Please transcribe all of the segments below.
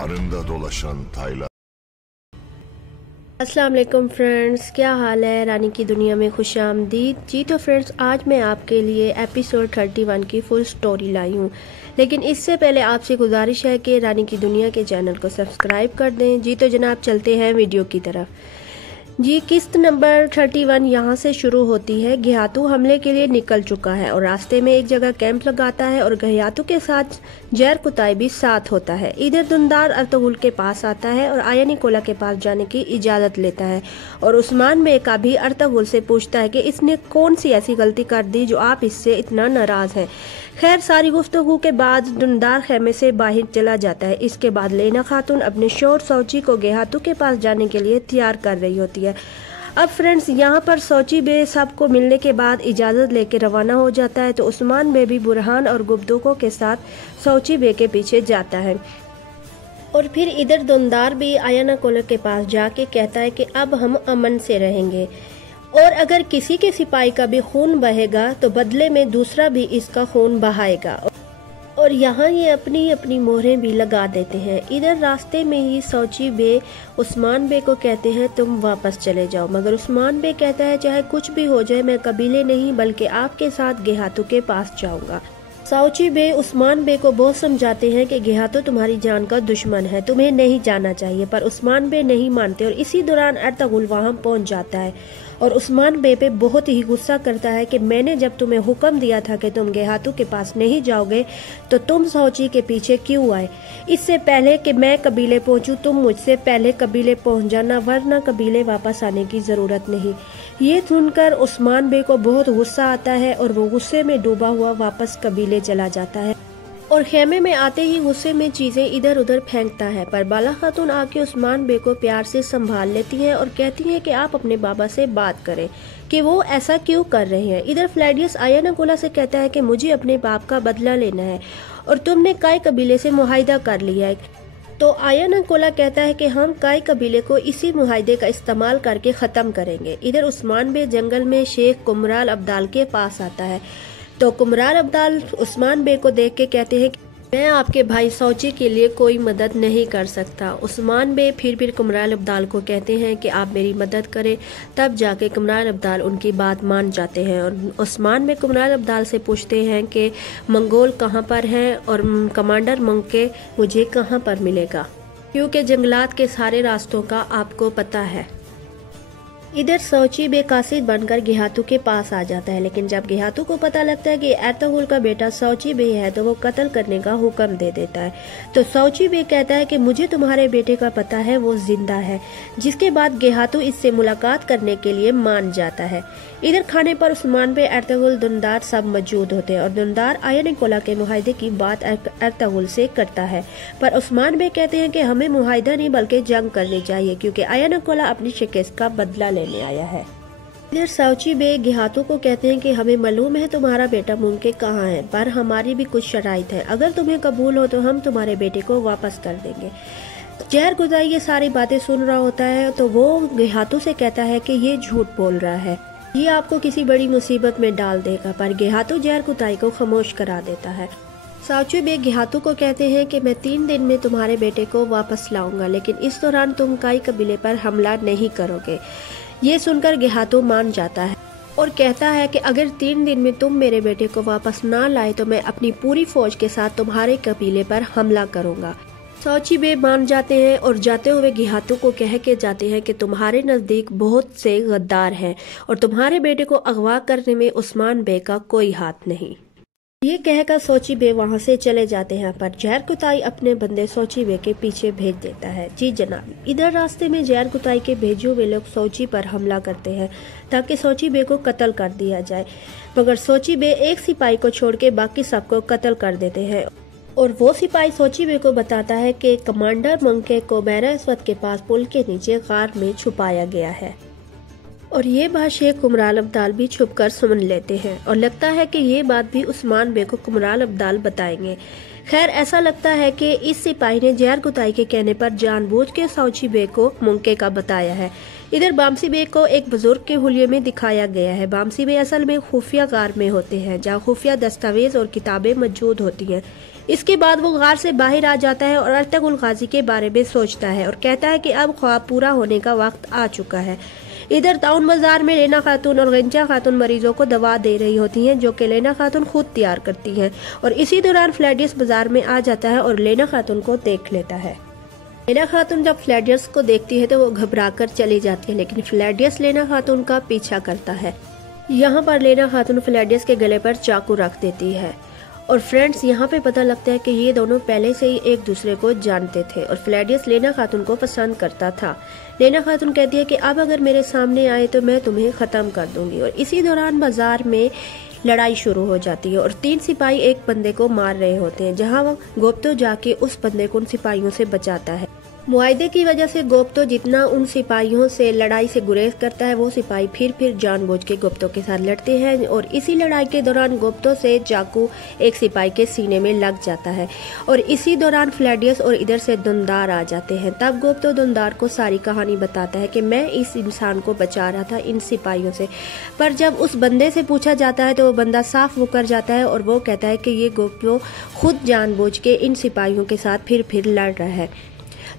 Karında dolaşan taylar. अस्सलाम वालेकुम friends, क्या हाल है। रानी की दुनिया में खुशामदीद। जी तो फ्रेंड्स, आज मैं आपके लिए एपिसोड 31 की फुल स्टोरी लाई हूँ, लेकिन इससे पहले आपसे गुजारिश है कि रानी की दुनिया के चैनल को सब्सक्राइब कर दें। जी तो जनाब, चलते हैं वीडियो की तरफ। जी, किस्त नंबर 31 यहाँ से शुरू होती है। घियातू हमले के लिए निकल चुका है और रास्ते में एक जगह कैंप लगाता है और घियातू के साथ जहर कुताई भी साथ होता है। इधर दुंदार अर्तुगरुल के पास आता है और आया निकोला के पास जाने की इजाज़त लेता है और उस्मान बे का भी अर्तुगरुल से पूछता है कि इसने कौन सी ऐसी गलती कर दी जो आप इससे इतना नाराज़ हैं। खैर, सारी गुफ्तगू के बाद दुंदार खेमे से बाहर चला जाता है। इसके बाद लेना खातून अपने शोर सौची को घियातू के पास जाने के लिए तैयार कर रही होती है। अब फ्रेंड्स, यहाँ पर सौची बे सबको मिलने के बाद इजाज़त लेके रवाना हो जाता है, तो उस्मान बे भी बुरहान और गुब्दुको के साथ सौची बे के पीछे जाता है। और फिर इधर दुंदार भी आयाना कोलर के पास जाके कहता है कि अब हम अमन से रहेंगे और अगर किसी के सिपाही का भी खून बहेगा तो बदले में दूसरा भी इसका खून बहाएगा। और यहाँ ये अपनी अपनी मोहरें भी लगा देते हैं। इधर रास्ते में ही सौची बे उस्मान बे को कहते हैं तुम वापस चले जाओ, मगर उस्मान बे कहता है चाहे कुछ भी हो जाए मैं कबीले नहीं बल्कि आपके साथ घियातू के पास जाऊंगा। सौची बे उस्मान बे को बहुत समझाते हैं कि घियातू तुम्हारी जान का दुश्मन है, तुम्हें नहीं जाना चाहिए, पर उस्मान बे नहीं मानते और इसी दौरान अर्तुगरुल वहां पहुंच जाता है और उस्मान बे पे बहुत ही गुस्सा करता है कि मैंने जब तुम्हें हुक्म दिया था कि तुम घियातू के पास नहीं जाओगे तो तुम सौची के पीछे क्यों आए। इससे पहले कि मैं कबीले पहुंचूं तुम मुझसे पहले कबीले पहुंच जाना, वरना कबीले वापस आने की जरूरत नहीं। ये सुनकर उस्मान बे को बहुत गुस्सा आता है और वो गुस्से में डूबा हुआ वापस कबीले चला जाता है और खेमे में आते ही गुस्से में चीजें इधर उधर फेंकता है। पर बाला खातून आके उस्मान बे को प्यार से संभाल लेती है और कहती है कि आप अपने बाबा से बात करें कि वो ऐसा क्यों कर रहे हैं। इधर फ्लैडियस आयाना कोला से कहता है कि मुझे अपने बाप का बदला लेना है और तुमने काय कबीले से मुआहिदा कर लिया है। तो आयाना कोला कहता है कि हम काय कबीले को इसी मुआहिदे का इस्तेमाल करके खत्म करेंगे। इधर उस्मान बे जंगल में शेख कुमराल अब्दाल के पास आता है, तो कुमराल अब्दाल उस्मान बे को देख के कहते हैं कि मैं आपके भाई सौची के लिए कोई मदद नहीं कर सकता। उस्मान बे फिर कुमराल अब्दाल को कहते हैं कि आप मेरी मदद करें, तब जाके कुमराल अब्दाल उनकी बात मान जाते हैं और उस्मान बे कुमराल अब्दाल से पूछते हैं कि मंगोल कहाँ पर हैं और कमांडर मंके मुझे कहाँ पर मिलेगा, क्योंकि जंगलात के सारे रास्तों का आपको पता है। इधर सौची बे कासिद बनकर घियातू के पास आ जाता है, लेकिन जब घियातू को पता लगता है कि अर्तुगरुल का बेटा सौची बे है तो वो कत्ल करने का हुक्म दे देता है। तो सौची बे कहता है कि मुझे तुम्हारे बेटे का पता है, वो जिंदा है। जिसके बाद घियातू इससे मुलाकात करने के लिए मान जाता है। इधर खाने पर उस्मान बे, अर्तुगरुल, दुंदार सब मौजूद होते हैं और दुंदार आयाना कोला के मुआहिदे की बात अर्तुगरुल से करता है, पर उस्मान बे कहते हैं कि हमें मुआहिदा नहीं बल्कि जंग करनी चाहिए, क्योंकि आयाना कोला अपनी शिकस्त का बदला लेने आया है। इधर सौची बे घियातू को कहते हैं कि हमें मालूम है तुम्हारा बेटा मुंके कहाँ है, पर हमारी भी कुछ शराइत है। अगर तुम्हें कबूल हो तो हम तुम्हारे बेटे को वापस कर देंगे। जहर कुताई ये सारी बातें सुन रहा होता है तो वो घियातू से कहता है कि ये झूठ बोल रहा है, ये आपको किसी बड़ी मुसीबत में डाल देगा, पर घियातू जहर कुताई को खामोश करा देता है। सौची बे घियातू को कहते हैं कि मैं 3 दिन में तुम्हारे बेटे को वापस लाऊंगा, लेकिन इस दौरान तुम काय कबीले पर हमला नहीं करोगे। ये सुनकर घियातू मान जाता है और कहता है कि अगर 3 दिन में तुम मेरे बेटे को वापस ना लाए तो मैं अपनी पूरी फौज के साथ तुम्हारे कबीले पर हमला करूंगा। सौची बे मान जाते हैं और जाते हुए घियातू को कह के जाते हैं कि तुम्हारे नजदीक बहुत से गद्दार हैं और तुम्हारे बेटे को अगवा करने में उस्मान बे का कोई हाथ नहीं। ये कहकर सौची बे वहाँ से चले जाते हैं, पर जहर कुताई अपने बंदे सौची बे के पीछे भेज देता है। जी जनाब, इधर रास्ते में जहर कुताई के भेजे हुए लोग सौची पर हमला करते हैं ताकि सौची बे को कत्ल कर दिया जाए, मगर सौची बे एक सिपाही को छोड़ के बाकी सबको कत्ल कर देते हैं और वो सिपाही सौची बे को बताता है कि कमांडर मंके को बहरा अस्वद के पास पुल के नीचे गार में छुपाया गया है। और ये बात शेख कुमराल अब्दाल भी छुपकर सुन लेते हैं और लगता है कि ये बात भी उस्मान बे को कुमराल अब्दाल बताएंगे। खैर, ऐसा लगता है कि इस सिपाही ने जहर कुताई के कहने पर जानबूझ के सौची बे को मुंके का बताया है। इधर बामसी बे को एक बुजुर्ग के हुलिये में दिखाया गया है। बामसी बे असल में खुफिया गार में होते हैं जहाँ खुफिया दस्तावेज और किताबें मौजूद होती हैं। इसके बाद वो गार से बाहर आ जाता है और अर्तुगरुल गाजी के बारे में सोचता है और कहता है कि अब ख्वाब पूरा होने का वक्त आ चुका है। इधर टाउन बाजार में लेना खातून और गंजा खातून मरीजों को दवा दे रही होती हैं, जो कि लेना खातून खुद तैयार करती हैं। और इसी दौरान फ्लैडियस बाजार में आ जाता है और लेना खातून को देख लेता है। लेना खातून जब फ्लैडियस को देखती है तो वो घबराकर चली जाती है, लेकिन फ्लैडियस लेना खातून का पीछा करता है। यहाँ पर लेना खातून फ्लैडियस के गले पर चाकू रख देती है। और फ्रेंड्स, यहाँ पे पता लगता है कि ये दोनों पहले से ही एक दूसरे को जानते थे और फ्लैडियस लेना खातून को पसंद करता था। लेना खातून कहती है कि अब अगर मेरे सामने आए तो मैं तुम्हें ख़त्म कर दूंगी। और इसी दौरान बाजार में लड़ाई शुरू हो जाती है और 3 सिपाही एक बंदे को मार रहे होते हैं, जहाँ वो गोप्तो जाके उस बंदे को उन सिपाहियों से बचाता है। मुआहदे की वजह से गोप्तो जितना उन सिपाहियों से लड़ाई से गुरेज करता है, वो सिपाही फिर जानबूझ के गोप्तो के साथ लड़ते हैं। और इसी लड़ाई के दौरान गोप्तो से चाकू एक सिपाही के सीने में लग जाता है और इसी दौरान फ्लैडियस और इधर से दुनदार आ जाते हैं। तब गोप्तो दुनदार को सारी कहानी बताता है कि मैं इस इंसान को बचा रहा था इन सिपाहियों से। पर जब उस बंदे से पूछा जाता है तो वो बंदा साफ मुकर जाता है और वो कहता है कि ये गोप्तो खुद जानबूझ के इन सिपाहियों के साथ फिर लड़ रहा है।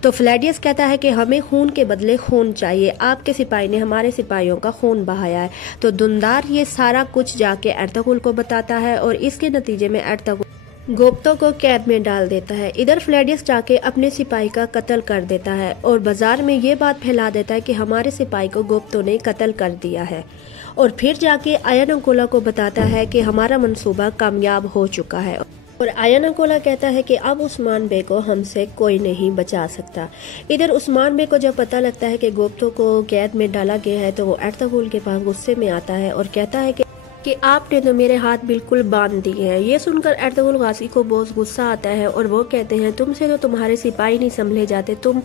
तो फ्लैडियस कहता है कि हमें खून के बदले खून चाहिए, आपके सिपाही ने हमारे सिपाहियों का खून बहाया है। तो दुनदार ये सारा कुछ जाके अर्तुगरुल को बताता है और इसके नतीजे में अर्तुगरुल गोप्तो को कैद में डाल देता है। इधर फ्लैडियस जाके अपने सिपाही का कत्ल कर देता है और बाजार में ये बात फैला देता है कि हमारे सिपाही को गोप्तो ने कत्ल कर दिया है। और फिर जाके आयनाकोला को बताता है कि हमारा मंसूबा कामयाब हो चुका है। और आयनाकोला कहता है कि अब उस्मान बे को हमसे कोई नहीं बचा सकता। इधर उस्मान बे को जब पता लगता है कि गोप्तो को कैद में डाला गया है तो वो अर्तुगरुल के पास गुस्से में आता है और कहता है कि आपने तो मेरे हाथ बिल्कुल बांध दिए हैं। ये सुनकर अर्तुगरुल गाजी को बहुत गुस्सा आता है और वो कहते हैं तुमसे तो तुम्हारे सिपाही नहीं संभले जाते, तुम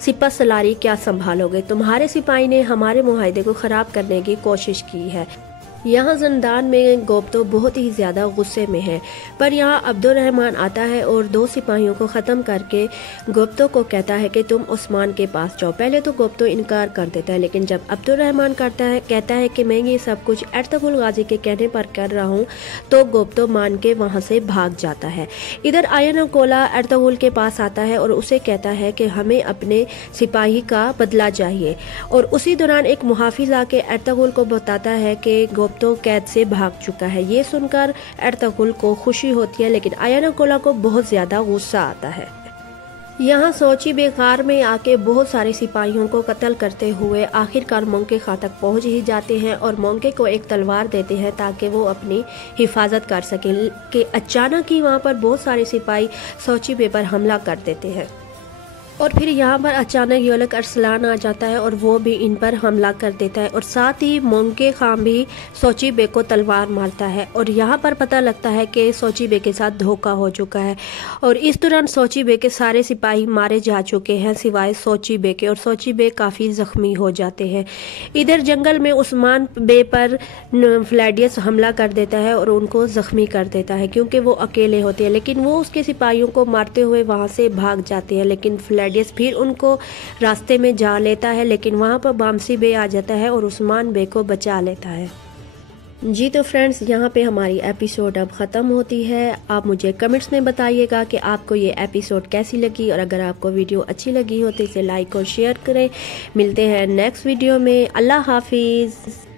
सिपा सलारी क्या संभालोगे। तुम्हारे सिपाही ने हमारे मुआहदे को खराब करने की कोशिश की है। यहाँ जिंदान में गोप्तो बहुत ही ज़्यादा गुस्से में है, पर यहाँ अब्दुर्रहमान आता है और 2 सिपाहियों को ख़त्म करके गोप्तो को कहता है कि तुम उस्मान के पास जाओ। पहले तो गोप्तो इनकार कर देता है, लेकिन जब अब्दुर्रहमान कहता है कि मैं ये सब कुछ अर्तुगरुल गाजी के कहने पर कर रहा हूँ, तो गोप्तो मान के वहाँ से भाग जाता है। इधर आयनाकोला अर्तुगरुल के पास आता है और उसे कहता है कि हमें अपने सिपाही का बदला चाहिए। और उसी दौरान एक मुहाफिज आके अर्तुगरुल को बताता है कि तो कैद से भाग चुका है। ये सुनकर अर्तुगरुल को खुशी होती है, लेकिन आयनाकोला को बहुत ज्यादा गुस्सा आता है। यहाँ सोची बे गार में आके बहुत सारे सिपाहियों को कत्ल करते हुए आखिरकार मोंके खां तक पहुँच ही जाते हैं और मोंके को एक तलवार देते हैं ताकि वो अपनी हिफाजत कर सके। कि अचानक ही वहाँ पर बहुत सारे सिपाही सोची बे पर हमला कर देते हैं और फिर यहाँ पर अचानक योलक अरसलान आ जाता है और वो भी इन पर हमला कर देता है और साथ ही मोंके खां भी सोची बे को तलवार मारता है। और यहाँ पर पता लगता है कि सोची बे के साथ धोखा हो चुका है और इस दौरान सोची बे के सारे सिपाही मारे जा चुके हैं सिवाय सोची बे के, और सोची बे काफ़ी ज़ख्मी हो जाते हैं। इधर जंगल में उस्मान बे पर फ्लैडियस हमला कर देता है और उनको ज़ख्मी कर देता है क्योंकि वो अकेले होते हैं, लेकिन वो उसके सिपाहियों को मारते हुए वहाँ से भाग जाते हैं। लेकिन फ्लैडियस फिर उनको रास्ते में जा लेता है, लेकिन वहाँ पर बामसी बे आ जाता है और उस्मान बे को बचा लेता है। जी तो फ्रेंड्स, यहाँ पे हमारी एपिसोड अब ख़त्म होती है। आप मुझे कमेंट्स में बताइएगा कि आपको ये एपिसोड कैसी लगी और अगर आपको वीडियो अच्छी लगी हो तो इसे लाइक और शेयर करें। मिलते हैं नेक्स्ट वीडियो में। अल्लाह हाफिज़।